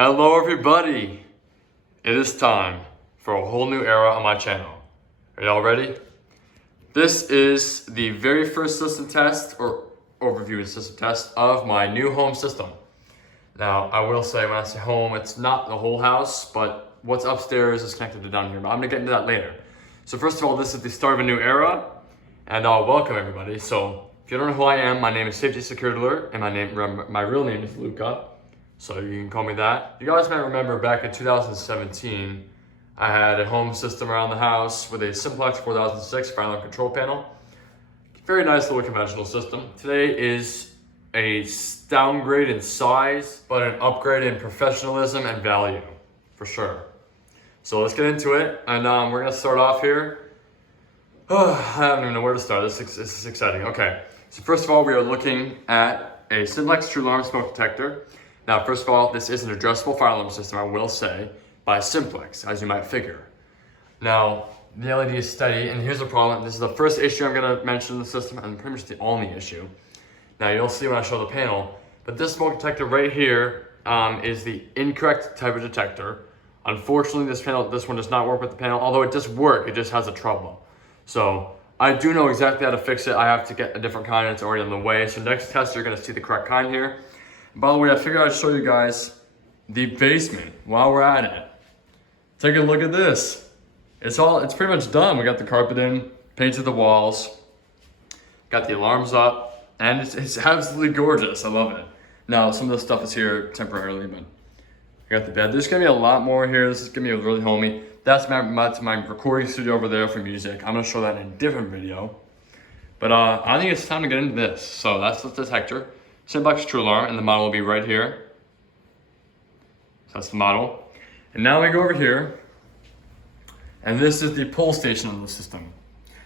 Hello everybody! It is time for a whole new era on my channel. Are y'all ready? This is the very first system test or overview system test of my new home system. Now I will say when I say home, it's not the whole house, but what's upstairs is connected to down here, but I'm gonna get into that later. So first of all, this is the start of a new era and welcome everybody. So if you don't know who I am, my name is Safety Security Alert and my real name is Luca. So you can call me that. You guys might remember back in 2017, I had a home system around the house with a Simplex 4006 fire alarm control panel. Very nice little conventional system. Today is a downgrade in size, but an upgrade in professionalism and value, for sure. So let's get into it, and we're gonna start off here. I don't even know where to start. This is exciting. Okay, so first of all, we are looking at a Simplex True Alarm Smoke Detector. Now, first of all, this is an addressable fire alarm system, I will say, by Simplex, as you might figure. Now, the LED is steady, and here's the problem. This is the first issue I'm gonna mention in the system, and pretty much the only issue. Now, you'll see when I show the panel, but this smoke detector right here is the incorrect type of detector. Unfortunately, this one does not work with the panel, although it does work, it just has a trouble. So, I do know exactly how to fix it. I have to get a different kind, and it's already on the way. So next test, you're gonna see the correct kind here. By the way, I figured I'd show you guys the basement while we're at it. Take a look at this. It's pretty much done. We got the carpet in, painted the walls, got the alarms up, and it's absolutely gorgeous. I love it. Now, some of the stuff is here temporarily, but I got the bed. There's gonna be a lot more here. This is gonna be really homey. That's my recording studio over there for music. I'm gonna show that in a different video. But I think it's time to get into this. So that's the detector. Simplex True Alarm, and the model will be right here. So that's the model. And now we go over here, and this is the pull station of the system.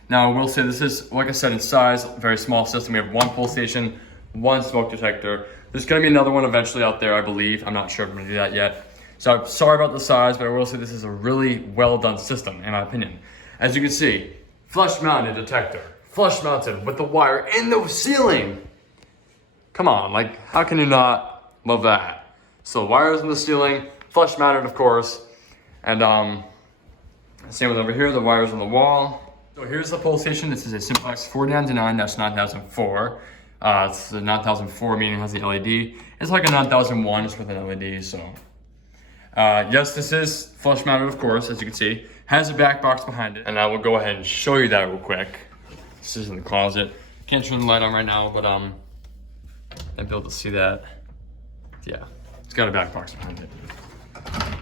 Now I will say this is, like I said, in size, a very small system. We have one pull station, one smoke detector. There's gonna be another one eventually out there, I believe. I'm not sure if I'm gonna do that yet. So I'm sorry about the size, but I will say this is a really well done system, in my opinion. As you can see, flush mounted detector, flush mounted with the wire in the ceiling. Come on, like, how can you not love that? So wires in the ceiling, flush mounted, of course. And same with over here, the wires on the wall. So here's the pull station. This is a Simplex 4099, that's 9004. It's the 9004, meaning it has the LED. It's like a 9001, just with an LED, so. Yes, this is flush mounted, of course, as you can see. Has a back box behind it. And I will go ahead and show you that real quick. This is in the closet. Can't turn the light on right now, but and be able to see that. Yeah, it's got a back box behind it.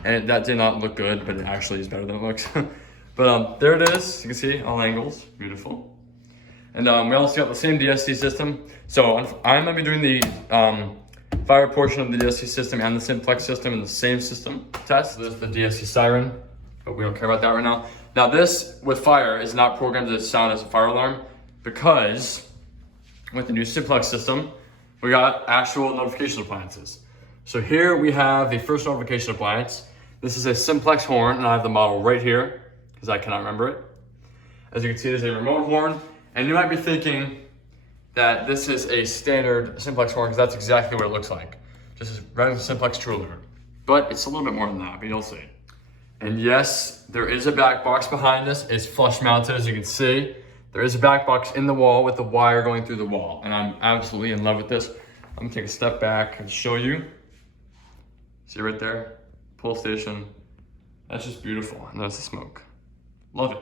And that did not look good, but it actually is better than it looks. But there it is. You can see all angles, beautiful. And we also got the same DSC system. So I'm gonna be doing the fire portion of the DSC system and the Simplex system in the same system test. This is the DSC siren, but we don't care about that right now. Now this, with fire, is not programmed to sound as a fire alarm because with the new Simplex system, we got actual notification appliances. So here we have the first notification appliance. This is a Simplex horn, and I have the model right here because I cannot remember it. As you can see, there's a remote horn, and you might be thinking that this is a standard Simplex horn because that's exactly what it looks like. Just a regular Simplex True Alert. But it's a little bit more than that, but you'll see. And yes, there is a back box behind this. It's flush mounted, as you can see. There is a back box in the wall with the wire going through the wall, and I'm absolutely in love with this. I'm gonna take a step back and show you. See right there, pull station. That's just beautiful, and there's the smoke. Love it.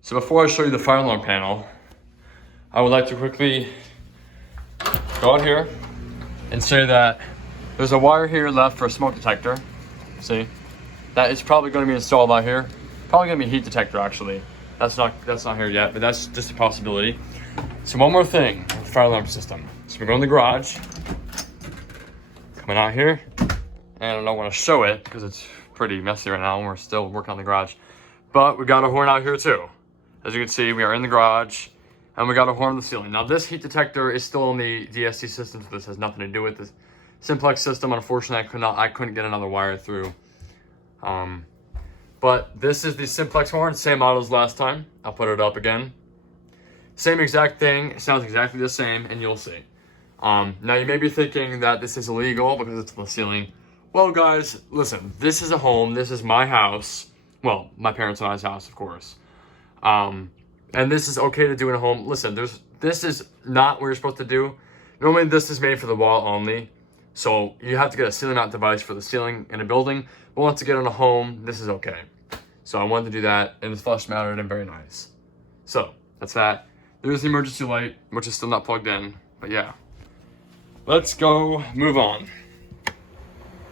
So before I show you the fire alarm panel, I would like to quickly go out here and say that there's a wire here left for a smoke detector. See, that is probably gonna be installed out here. Probably gonna be a heat detector actually. That's not here yet, but that's just a possibility. So one more thing with the fire alarm system. So we go in the garage, coming out here, and I don't want to show it because it's pretty messy right now and we're still working on the garage. But we got a horn out here too. As you can see, we are in the garage and we got a horn on the ceiling. Now this heat detector is still in the DSC system, so this has nothing to do with this Simplex system. Unfortunately, I couldn't get another wire through. But this is the Simplex horn, same model as last time. I'll put it up again. Same exact thing, it sounds exactly the same, and you'll see. Now you may be thinking that this is illegal because it's on the ceiling. Well, guys, listen, this is a home. This is my house. Well, my parents and I's house, of course. And this is okay to do in a home. Listen, this is not what you're supposed to do. Normally, this is made for the wall only. So you have to get a ceiling mount device for the ceiling in a building. But once you get in a home, this is okay. So I wanted to do that, and it's flush mounted and very nice. So that's that. There's the emergency light, which is still not plugged in. But yeah, let's go move on.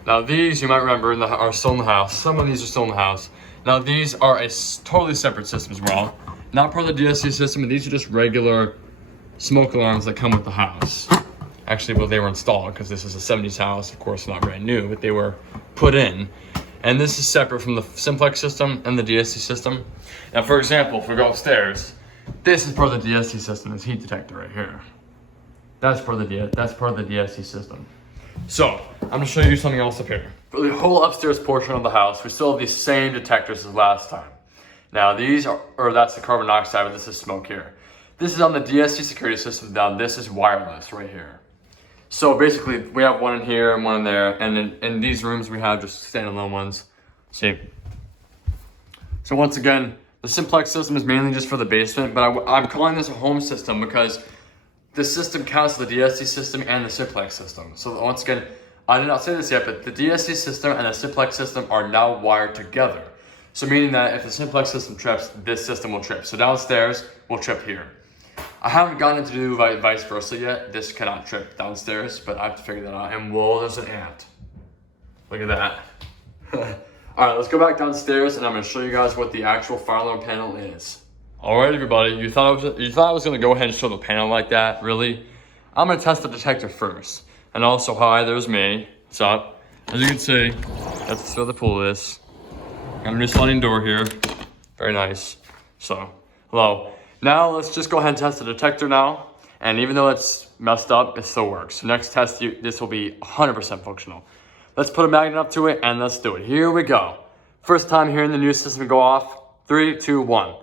Now these, you might remember, are still in the house. Some of these are still in the house. Now these are a totally separate system as well. Not part of the DSC system, and these are just regular smoke alarms that come with the house. Actually, well, they were installed because this is a 70s house, of course, not brand new, but they were put in. And this is separate from the Simplex system and the DSC system. Now, for example, if we go upstairs, this is part of the DSC system, this heat detector right here. That's part of the DSC system. So, I'm gonna show you something else up here. For the whole upstairs portion of the house, we still have these same detectors as last time. Now these are, or that's the carbon dioxide, but this is smoke here. This is on the DSC security system. Now this is wireless right here. So basically we have one in here and one in there, and in these rooms we have just standalone ones. See? So once again, the Simplex system is mainly just for the basement, but I'm calling this a home system because the system counts the DSC system and the Simplex system. So once again, I did not say this yet, but the DSC system and the Simplex system are now wired together. So meaning that if the Simplex system trips, this system will trip. So downstairs will trip here. I haven't gotten to do vice versa yet. This cannot trip downstairs, but I have to figure that out. And whoa, there's an ant. Look at that. All right, let's go back downstairs and I'm gonna show you guys what the actual fire alarm panel is. All right, everybody, you thought I was gonna go ahead and show the panel like that, really? I'm gonna test the detector first. And also, hi, there's me. What's up? As you can see, that's where the pool is. Got a new sliding door here. Very nice. So, hello. Now, let's just go ahead and test the detector now. And even though it's messed up, it still works. So next test, this will be 100% functional. Let's put a magnet up to it and let's do it. Here we go. First time hearing the new system go off. 3, 2, 1.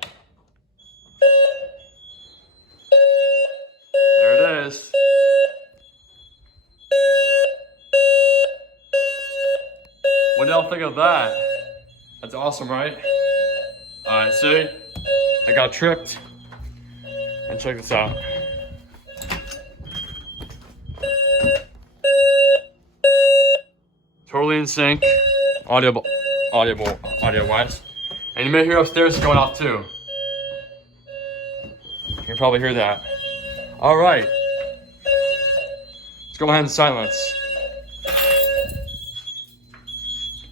There it is. What do y'all think of that? That's awesome, right? All right, see? I got tripped. And check this out. Totally in sync, audio-wise. And you may hear upstairs going off too. You can probably hear that. All right. Let's go ahead and silence.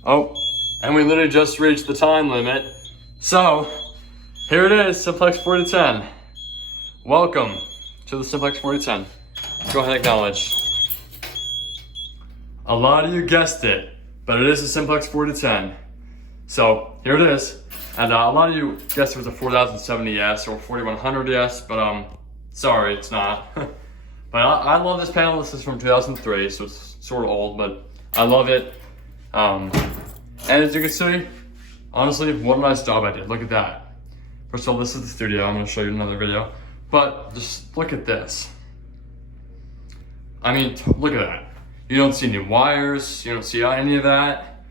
Oh, and we literally just reached the time limit. So, here it is, Simplex 4010. Welcome to the Simplex 4010. Go ahead and acknowledge. A lot of you guessed it, but it is a Simplex 4010. So, here it is. And a lot of you guessed it was a 4070S or 4100S, but sorry, it's not. But I love this panel. This is from 2003, so it's sort of old, but I love it. And as you can see, honestly, what a nice job I did. Look at that. First of all, this is the studio. I'm going to show you another video. But just look at this. I mean, look at that. You don't see any wires. You don't see any of that.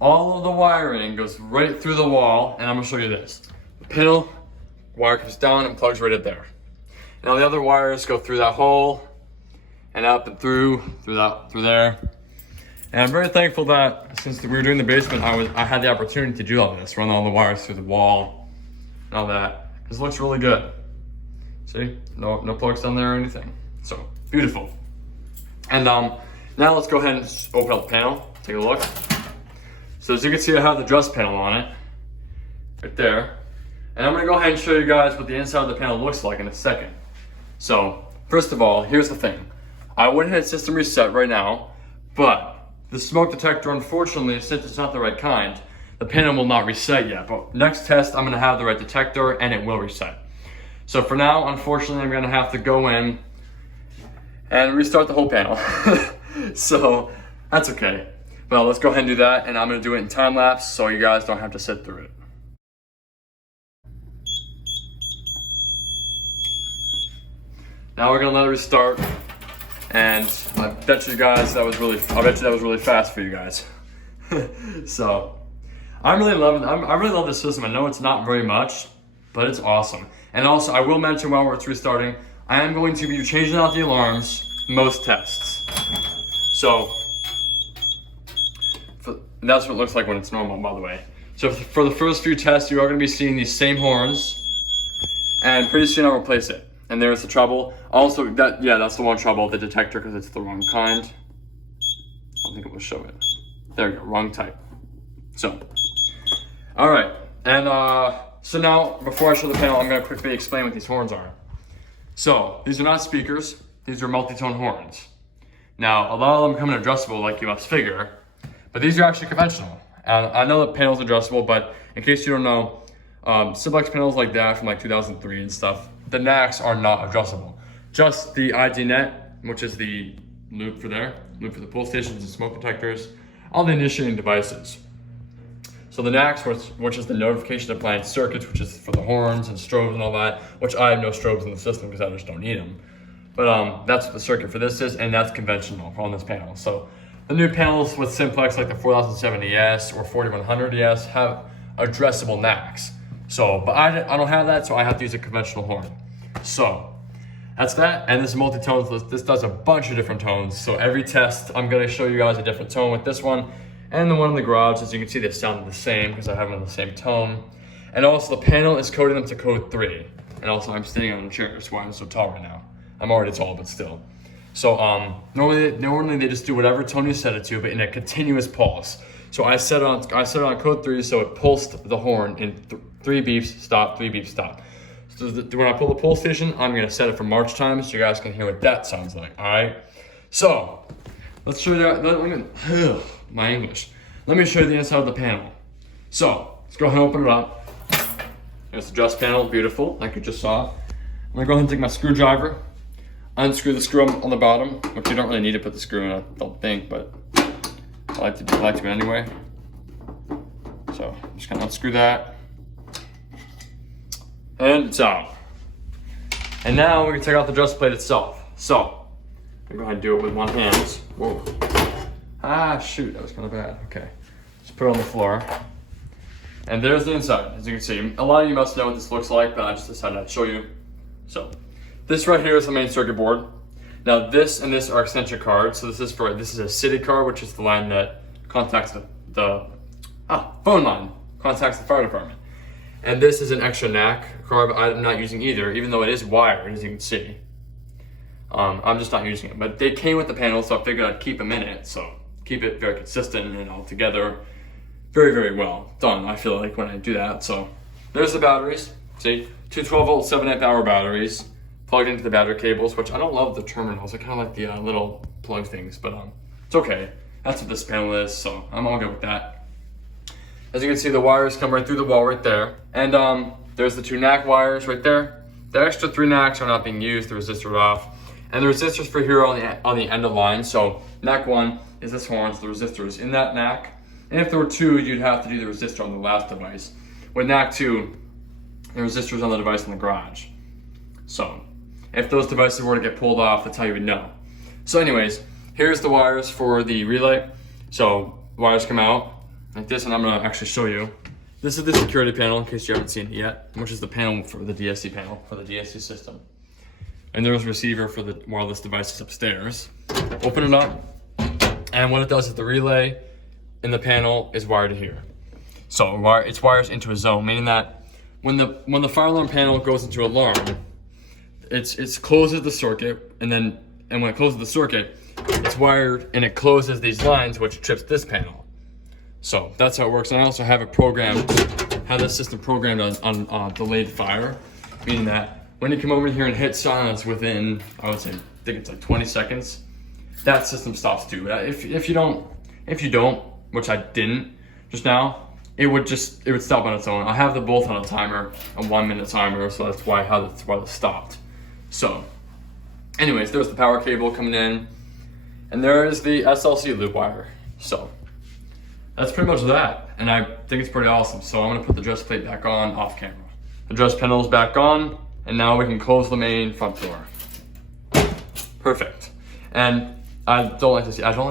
All of the wiring goes right through the wall. And I'm going to show you this. The panel wire comes down and plugs right in there. Now the other wires go through that hole and up and through there. And I'm very thankful that since we were doing the basement, I had the opportunity to do all this, run all the wires through the wall and all that. This looks really good. See, no plugs down there or anything. So beautiful. And now let's go ahead and open up the panel, take a look. So as you can see, I have the dress panel on it, right there. And I'm gonna go ahead and show you guys what the inside of the panel looks like in a second. So first of all, here's the thing. I went ahead and system reset right now, but the smoke detector, unfortunately, since it's not the right kind, the panel will not reset yet. But next test, I'm gonna have the right detector and it will reset. So for now, unfortunately, I'm gonna have to go in and restart the whole panel. So that's okay. Well, let's go ahead and do that, and I'm gonna do it in time lapse so you guys don't have to sit through it. Now we're gonna let it restart, and I bet you that was really fast for you guys. So I really love this system. I know it's not very much, but it's awesome. And also, I will mention while it's restarting, I am going to be changing out the alarms most tests. So that's what it looks like when it's normal, by the way. So for the first few tests, you are going to be seeing these same horns, and pretty soon I'll replace it. And there's the treble. Also, that's the one treble, the detector, because it's the wrong kind. I don't think it will show it. There we go, wrong type. So, all right, and so now before I show the panel, I'm going to quickly explain what these horns are. So these are not speakers; these are multi-tone horns. Now, a lot of them come in adjustable, like you must figure, but these are actually conventional. And I know the panel's adjustable, but in case you don't know, Simplex panels like that from like 2003 and stuff, the NACs are not adjustable. Just the ID net, which is the loop for the pull stations and smoke detectors, all the initiating devices. So the NACs, which is the notification appliance circuits, which is for the horns and strobes and all that, which I have no strobes in the system because I just don't need them. But that's what the circuit for this is, and that's conventional on this panel. So the new panels with Simplex, like the 4070S or 4100ES, have addressable NACs. So, but I don't have that, so I have to use a conventional horn. So that's that, and this is multi-tones. This does a bunch of different tones. So every test, I'm gonna show you guys a different tone with this one. And the one in the garage, as you can see, they sound the same because I have them in the same tone. And also the panel is coding them to code 3. And also I'm standing on a chair, that's why I'm so tall right now. I'm already tall, but still. So normally they just do whatever tone you set it to, but in a continuous pulse. So I set it on code 3, so it pulsed the horn in 3 beeps, stop, 3 beeps, stop. So when I pull the pull station, I'm gonna set it for march time so you guys can hear what that sounds like, all right? So let's show you that, my English. Let me show you the inside of the panel. So let's go ahead and open it up. Here's the Dsc Panel, beautiful, like you just saw. I'm gonna go ahead and take my screwdriver, unscrew the screw on the bottom, which you don't really need to put the screw in, I don't think, but I like to do it anyway. So I'm just gonna unscrew that. And it's out. And now we're gonna take out the Dsc plate itself. So I'm gonna go ahead and do it with one hand. Whoa. Ah, shoot, that was kind of bad. Okay, just put it on the floor. And there's the inside, as you can see. A lot of you must know what this looks like, but I just decided I'd show you. So this right here is the main circuit board. Now this and this are extension cards. So this is a city card, which is the line that contacts the phone line, contacts the fire department. And this is an extra NAC card, but I'm not using either, even though it is wired, as you can see. I'm just not using it, but they came with the panel, so I figured I'd keep them in it. So keep it very consistent and all together. Very, very well done, I feel like, when I do that. So there's the batteries. See, two 12-volt, 7-amp-hour batteries plugged into the battery cables, which I don't love the terminals. I kind of like the little plug things, but it's okay. That's what this panel is, so I'm all good with that. As you can see, the wires come right through the wall right there. And there's the 2 NAC wires right there. The extra 3 NACs are not being used, the resistors are off. And the resistors for here are on the end of line. So NAC 1 is this horn, so the resistor is in that NAC. And if there were 2, you'd have to do the resistor on the last device. With NAC 2, the resistor is on the device in the garage. So if those devices were to get pulled off, that's how you would know. So anyways, here's the wires for the relay. So wires come out like this, and I'm gonna actually show you. This is the security panel, in case you haven't seen it yet, which is the panel for the Dsc panel, for the Dsc system. And there's a receiver for the wireless devices upstairs. Open it up, and what it does is the relay in the panel is wired to here. So it's wires into a zone, meaning that when the fire alarm panel goes into alarm, it closes the circuit, and when it closes the circuit, it's wired and it closes these lines, which trips this panel. So that's how it works. And I also have this system programmed on delayed fire, meaning that when you come over here and hit silence within, I would say, I think it's like 20 seconds, that system stops too. If you don't, which I didn't just now, it would stop on its own. I have them both on a timer, a 1-minute timer, so that's why it stopped. So, anyways, there's the power cable coming in, and there is the SLC loop wire. So that's pretty much that, and I think it's pretty awesome. So I'm gonna put the Dsc plate back on off camera. The Dsc panel is back on, and now we can close the main front door. Perfect. And I don't like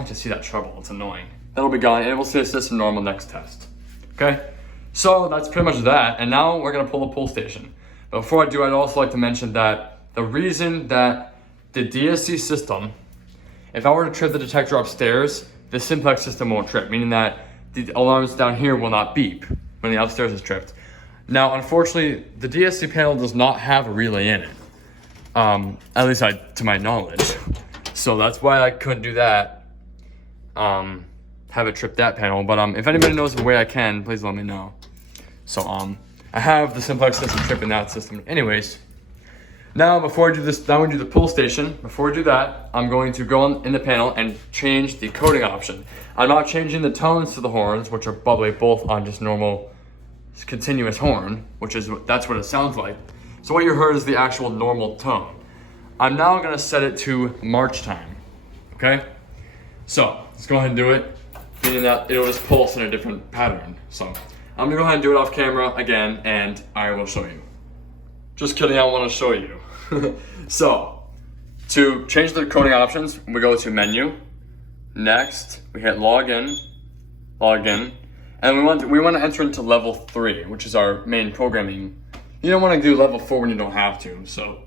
to see that trouble. It's annoying. That'll be gone, and it will say system normal next test. Okay? So that's pretty much that, and now we're gonna pull the pull station. But before I do, I'd also like to mention that the reason that the DSC system, if I were to trip the detector upstairs, the Simplex system won't trip, meaning that the alarms down here will not beep when the upstairs is tripped. Now, unfortunately, the Dsc panel does not have a relay in it, at least to my knowledge. So that's why I couldn't do that, have it trip that panel. But if anybody knows a way I can, please let me know. So I have the Simplex system tripping that system. Anyways, now before I do this, now we do the pull station. Before we do that, I'm going to go in the panel and change the coding option. I'm not changing the tones to the horns, which are, by the way, both on just normal continuous horn, that's what it sounds like. So what you heard is the actual normal tone. I'm now gonna set it to march time, okay? So let's go ahead and do it, meaning that it'll just pulse in a different pattern. So I'm gonna go ahead and do it off camera again, and I will show you. Just kidding, I want to show you. So to change the coding options, we go to menu, next, we hit login, and we want to enter into level 3, which is our main programming. You don't want to do level 4 when you don't have to. So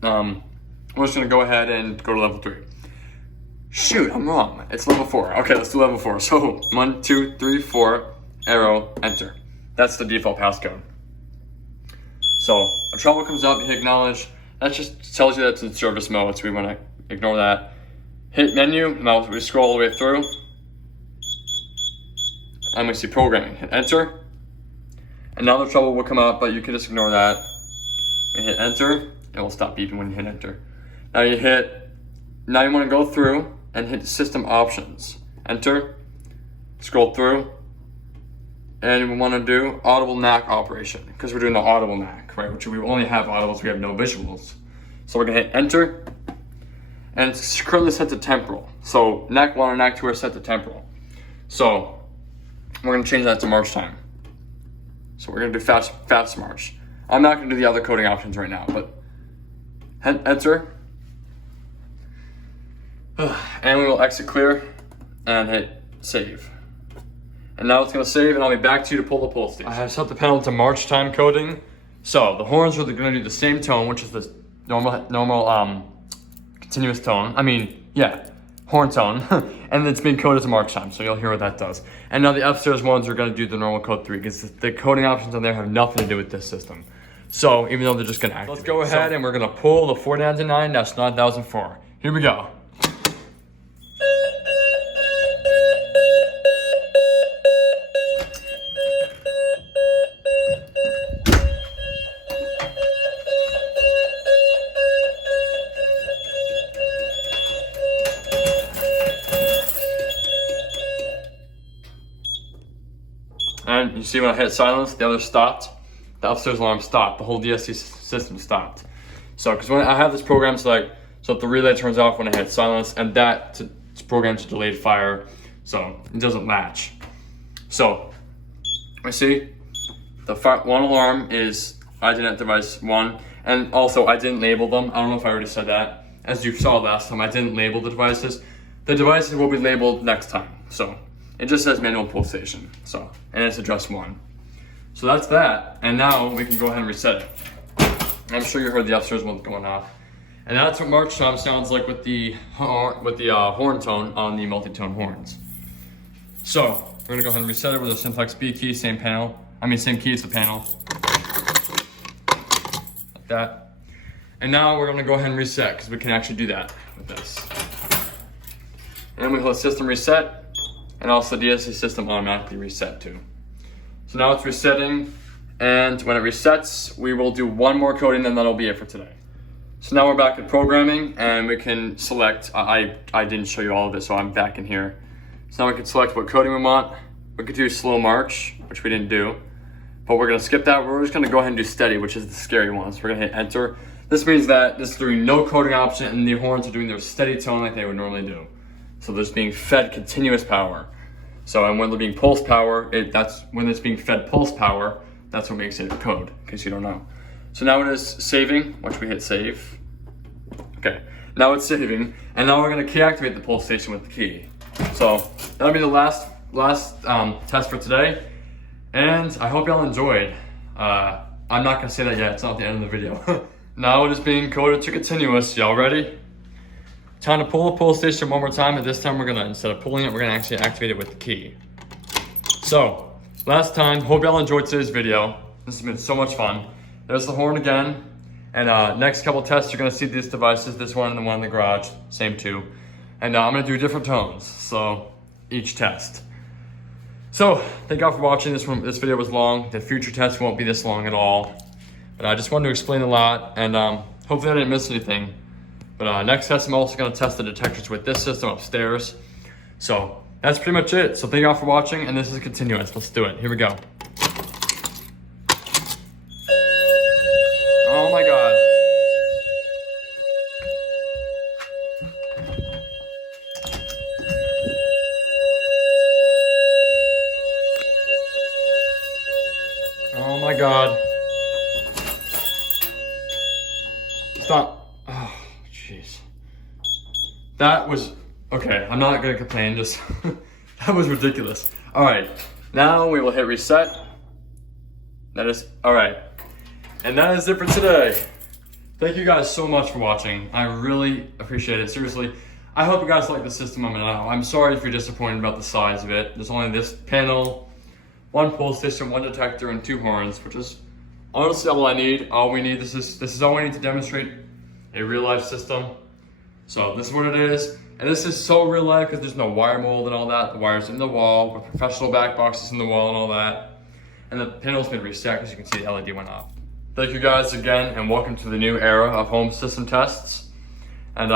we're just going to go ahead and go to level 3. Shoot, I'm wrong. It's level 4. Okay, let's do level 4. So 1, 2, 3, 4, arrow, enter. That's the default passcode. So a trouble comes up, hit acknowledge. That just tells you that's in service mode, so we want to ignore that. Hit menu, now we scroll all the way through. And we see programming, hit enter. And now the trouble will come up, but you can just ignore that. We hit enter, it will stop beeping when you hit enter. Now you want to go through and hit system options. Enter, scroll through, and we want to do audible NAC operation, because we're doing the audible NAC, right? Which we only have audibles, we have no visuals. So we're gonna hit enter, and it's currently set to temporal. So NAC 1 and NAC 2 are set to temporal. So we're gonna change that to march time. So we're gonna do fast march. I'm not gonna do the other coding options right now, but hit enter. And we will exit clear and hit save. And now it's gonna save, and I'll be back to you to pull the pull station. I have set the panel to march time coding. So the horns are gonna do the same tone, which is the normal continuous tone. Horn tone. And it's being coded to march time, so you'll hear what that does. And now the upstairs ones are gonna do the normal code 3, because the coding options on there have nothing to do with this system. So even though they're just gonna activate. Let's go ahead and we're gonna pull the 499-9004. Here we go. And you see when I hit silence, the other stopped. The upstairs alarm stopped. The whole DSC system stopped. So, because when I have this program so if the relay turns off when I hit silence, and it's programmed to delayed fire, so it doesn't latch. So, I see the one alarm is identity device 1, and also I didn't label them. I don't know if I already said that. As you saw last time, I didn't label the devices. The devices will be labeled next time. So it just says manual pull station. So, and it's address 1. So that's that. And now we can go ahead and reset it. I'm sure you heard the upstairs one going off. And that's what march time sounds like with the horn tone on the multi-tone horns. So we're gonna go ahead and reset it with a Simplex B key, same key as the panel. Like that. And now we're gonna go ahead and reset, because we can actually do that with this. And we hit system reset, and also the DSC system automatically reset too. So now it's resetting, and when it resets, we will do one more coding, and that'll be it for today. So now we're back at programming, and we can select, I didn't show you all of it, so I'm back in here. So now we can select what coding we want. We could do slow march, which we didn't do, but we're gonna skip that. We're just gonna go ahead and do steady, which is the scary one. So we're gonna hit enter. This means that this is doing no coding option, and the horns are doing their steady tone like they would normally do. So there's being fed continuous power. So, and when they're being pulse power, when it's being fed pulse power, that's what makes it code, in case you don't know. So now it is saving, which we hit save. Okay, now it's saving, and now we're gonna key activate the pull station with the key. So that'll be the last test for today, and I hope y'all enjoyed. I'm not gonna say that yet, it's not the end of the video. Now it is being coded to continuous. Y'all ready? Time to pull the pull station one more time, and this time we're gonna, instead of pulling it, we're gonna actually activate it with the key. So, last time, hope y'all enjoyed today's video. This has been so much fun. There's the horn again, and next couple tests you're gonna see these devices, this one and the one in the garage, same two. And I'm gonna do different tones, so each test. So, thank y'all for watching. This video was long. The future tests won't be this long at all. But I just wanted to explain a lot, and hopefully I didn't miss anything. But next test, I'm also gonna test the detectors with this system upstairs. So that's pretty much it. So thank y'all for watching, and this is continuous. Let's do it. Here we go. Oh my God. Oh my God. Stop. Oh, jeez. That was, okay, I'm not gonna complain, just, that was ridiculous. All right, now we will hit reset. That is, all right. And that is it for today. Thank you guys so much for watching. I really appreciate it, seriously. I hope you guys like the system I'm in now. I'm sorry if you're disappointed about the size of it. There's only this panel, one pull station, one detector, and 2 horns, which is honestly all I need. All we need, this is all we need to demonstrate a real life system. So this is what it is. And this is so real life because there's no wire mold and all that. The wire's in the wall with professional back boxes in the wall and all that. And the panel's been reset because you can see the LED went off. Thank you guys again, and welcome to the new era of home system tests. And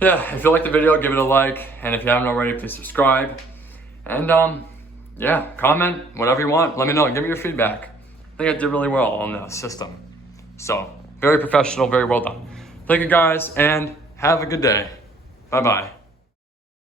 yeah, if you like the video, give it a like. And if you haven't already, please subscribe. And yeah, comment, whatever you want. Let me know, give me your feedback. I think I did really well on the system. So, very professional, very well done. Thank you guys, and have a good day. Bye-bye.